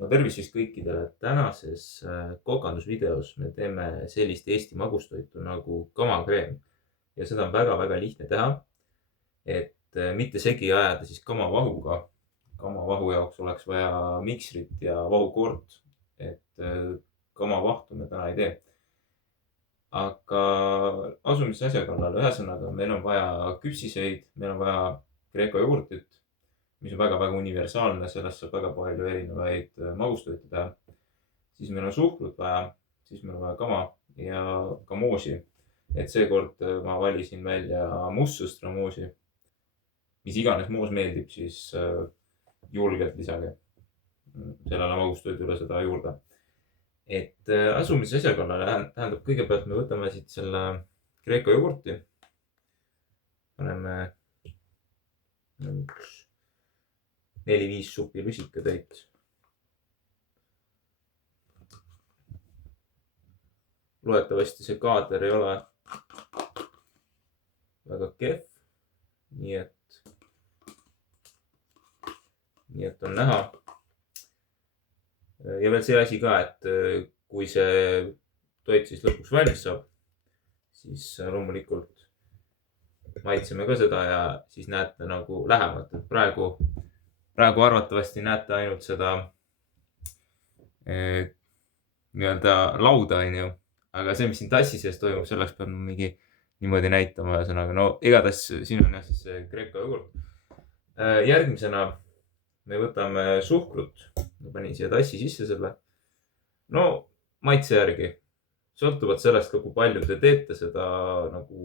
No tervist siis kõikidele. Tänases kokandusvideos me teeme sellist Eesti magustoitu nagu kamakreem ja seda on väga-väga lihtne teha, et mitte segi ajada siis kamavahuga. Kamavahu jaoks oleks vaja miksrit ja vahukoort, et kamavahtu me täna ei tee. Aga asume siis asja kallale. Ühesõnaga, meil on vaja küpsiseid, meil on vaja Kreeka jogurtit, mis on väga-väga universaalne, sellest saab väga palju erinevaid magustoite teha. Siis meil on suhkrut vaja, siis meil on vaja kama ja kamoosi. Et seekord ma valisin välja mustsõstramoosi. Mis iganes moos meeldib, siis julgelt lisage sellele magustoidule seda juurde. Et asume siis asja kallale. Tähendab, kõigepealt me võtame siit selle Kreeka jogurti. Paneme 4-5 supi lusikatäit. Loetavasti see kaader ei ole väga kehv. Nii et on näha. Ja veel see asi ka, et kui see toit siis lõpuks valmis saab, siis loomulikult maitseme ka seda ja siis näete nagu lähemalt. Et praegu arvatavasti näete ainult seda nii-öelda lauda, on ju. Aga see, mis siin tassi sees toimub, selleks peab mingi niimoodi näitama. Ühesõnaga, no igatahes siin on jah siis see Kreeka jogurt. Järgmisena me võtame suhkrut. Ma panin siia tassi sisse selle. No maitse järgi. Sõltuvalt sellest, kui palju te teete seda nagu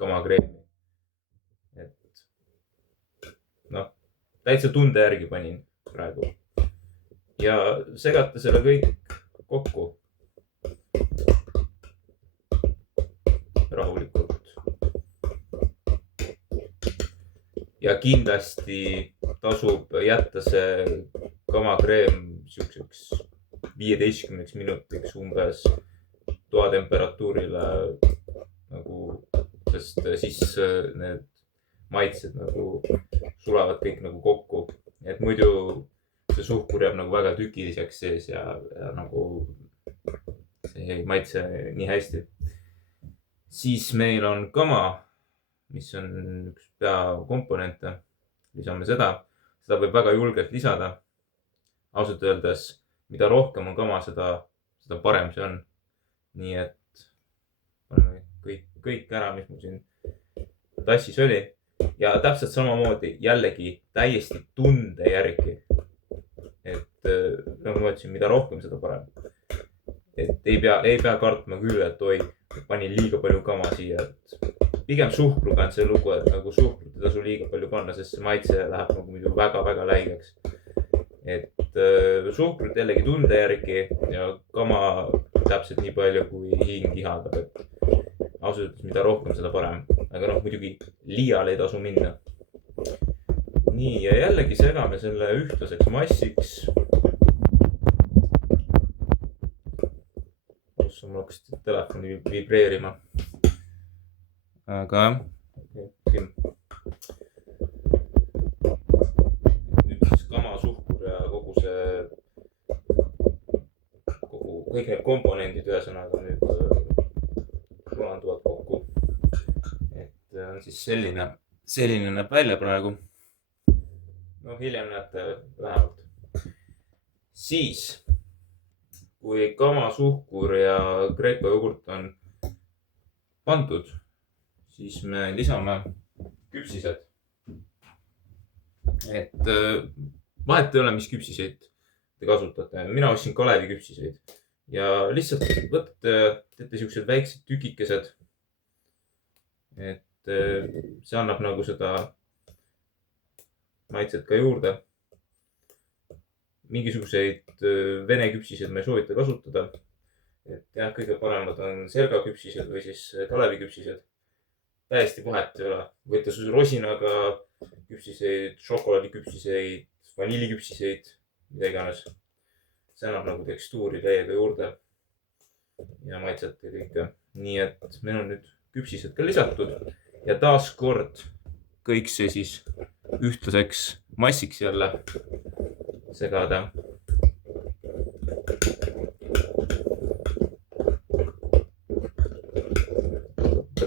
kamakreemi. Et noh, täitsa tunde järgi panin praegu. Ja segate selle kõik kokku. Rahulikult. Ja kindlasti tasub jätta see kamakreem siukseks 15 minutiks umbes toatemperatuurile nagu, sest siis need maitsed nagu sulevad kõik nagu kokku. Et muidu see suhkur jääb nagu väga tükiliseks sees ja nagu see ei maitse nii hästi. Siis meil on kama, mis on üks peakomponente. Lisame seda. Seda võib väga julgelt lisada. Ausalt öeldes, mida rohkem on kama, seda parem see on. Nii et paneme kõik ära, mis mul siin tassis oli. Ja täpselt samamoodi jällegi täiesti tunde järgi. Et nagu ma ütlesin, mida rohkem, seda parem. Et ei pea kartma küll, et oi, panin liiga palju kama siia. Pigem suhkruga on see lugu, et nagu suhkrut ei tasu liiga palju panna, sest see maitse läheb nagu muidu väga-väga läigeks. Et suhkrut jällegi tunde järgi ja kama täpselt nii palju, kui hing ihaldab. Et ausalt, mida rohkem, seda parem. Aga noh, muidugi liiale ei tasu minna. Nii, ja jällegi segame selle ühtlaseks massiks. Mul hakkas telefoni vibreerima. Aga nüüd siis kama, suhkur ja kogu kõik need komponendid ühesõnaga nüüd ruanduvad kokku. Et on siis selline näeb välja praegu. No hiljem näete vähemalt. Siis kui kama, suhkur ja Kreeka jogurt on pandud, siis me lisame küpsised. Et vahet ei ole, mis küpsiseid te kasutate. Mina ostsin Kalevi küpsiseid ja lihtsalt võtate, teete siuksed väiksed tükikesed. Et see annab nagu seda maitset ka juurde. Mingisuguseid vene küpsiseid me ei soovita kasutada. Et jah, kõige paremad on selga küpsised või siis Kalevi küpsised. Täiesti vahet ei ole. Võite rosinaga küpsiseid, šokolaadiküpsiseid, vanilliküpsiseid, mida iganes. See annab nagu tekstuuri täiega juurde ja maitset ja kõike. Nii et meil on nüüd küpsised ka lisatud ja taas kord kõik see siis ühtlaseks massiks jälle segada.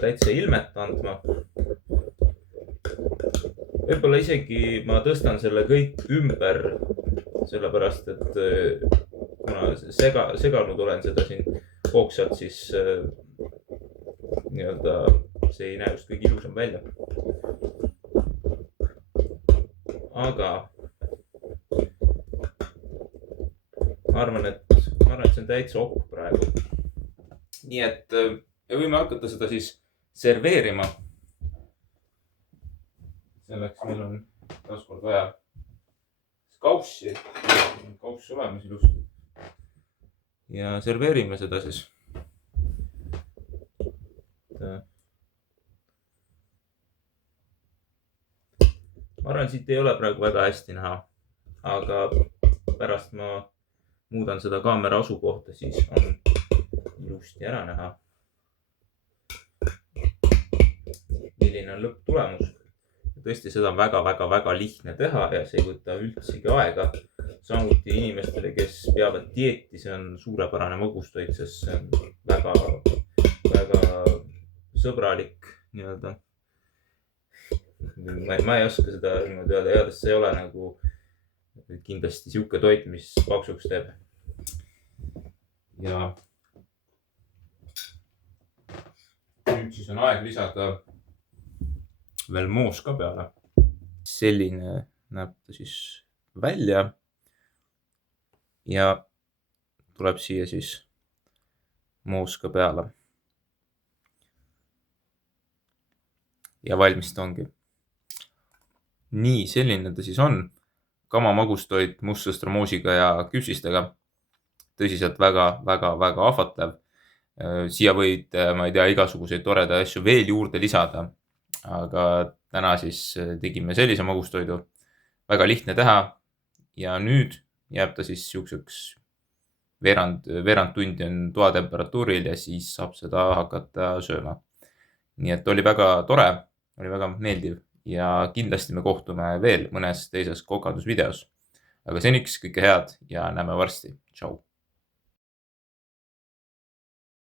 täitsa ilmet andma. Võib-olla isegi ma tõstan selle kõik ümber, sellepärast, et kuna seganud olen seda siin hoogsalt, siis nii-öelda see ei näe just kõige ilusam välja. Aga ma arvan, et see on täitsa ok praegu. Nii et me võime hakata seda siis serveerima. Selleks meil on taaskord vaja kaussi. Kauss olemas ilusti. Ja serveerime seda siis. Ma arvan, siit ei ole praegu väga hästi näha, aga pärast ma muudan seda kaamera asukohta, siis on ilusti ära näha, milline on lõpptulemus. Tõesti, seda on väga lihtne teha ja see ei võta üldsegi aega. Samuti inimestele, kes peavad dieeti, see on suurepärane magustoit, sest see on väga sõbralik nii-öelda. Ma ei oska seda niimoodi öelda, sest see ei ole nagu kindlasti siuke toit, mis paksuks teeb. Ja nüüd siis on aeg lisada veel moos ka peale. Selline näeb ta siis välja ja tuleb siia siis moos ka peale. Ja valmis ta ongi. Nii, selline ta siis on. Kama magustoit mustsõstromoosiga ja küpsistega. Tõsiselt väga ahvatlev. Siia võid, ma ei tea, igasuguseid toreda asju veel juurde lisada. Aga täna siis tegime sellise magustoidu. Väga lihtne teha. Ja nüüd jääb ta siis siukseks veerand tundi on toatemperatuuril ja siis saab seda hakata sööma. Nii et oli väga tore, oli väga meeldiv. Ja kindlasti me kohtume veel mõnes teises kokandusvideos. Aga seniks kõike head ja näeme varsti. Tšau!